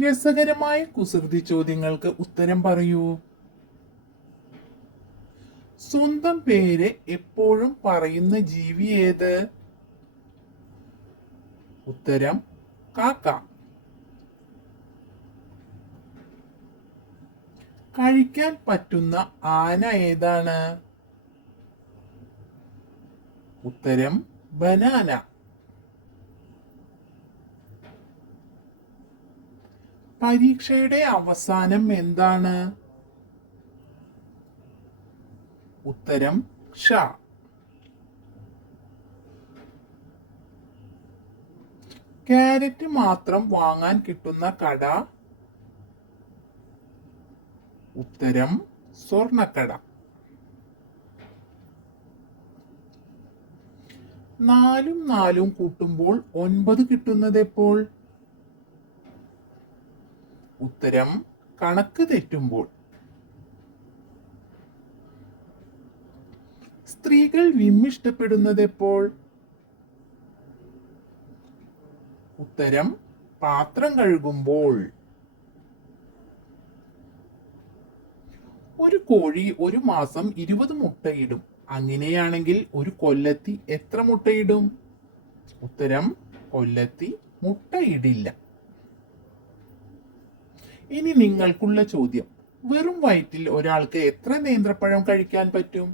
രസകരമായ കുസൃതി ചോദ്യങ്ങൾക്ക് ഉത്തരം പറയൂ. സ്വന്തം പേര് എപ്പോഴും പറയുന്ന ജീവി ഏത്? ഉത്തരം കാക്ക. കഴിക്കാൻ പറ്റുന്ന ആന ഏതാണ്? ഉത്തരം ബനാന. പരീക്ഷയുടെ അവസാനം എന്താണ്? ഉത്തരം ക്ഷ. ക്യാരറ്റ് മാത്രം വാങ്ങാൻ കിട്ടുന്ന കട? ഉത്തരം സ്വർണക്കട. 4ഉം 4ഉം കൂട്ടുമ്പോൾ 9 കിട്ടുന്നത് എപ്പോൾ? ഉത്തരം കണക്ക് തെറ്റുമ്പോൾ. സ്ത്രീകൾ വിമ്മിഷ്ടപ്പെടുന്നത് എപ്പോൾ? ഉത്തരം പാത്രം കഴുകുമ്പോൾ. ഒരു കോഴി ഒരു മാസം 20 മുട്ടയിടും. അങ്ങനെയാണെങ്കിൽ ഒരു കൊല്ലത്തി എത്ര മുട്ടയിടും? ഉത്തരം കൊല്ലത്തി മുട്ടയിടില്ല. ഇനി നിങ്ങൾക്കുള്ള ചോദ്യം, വെറും വയറ്റിൽ ഒരാൾക്ക് എത്ര നേന്ത്രപ്പഴം കഴിക്കാൻ പറ്റും?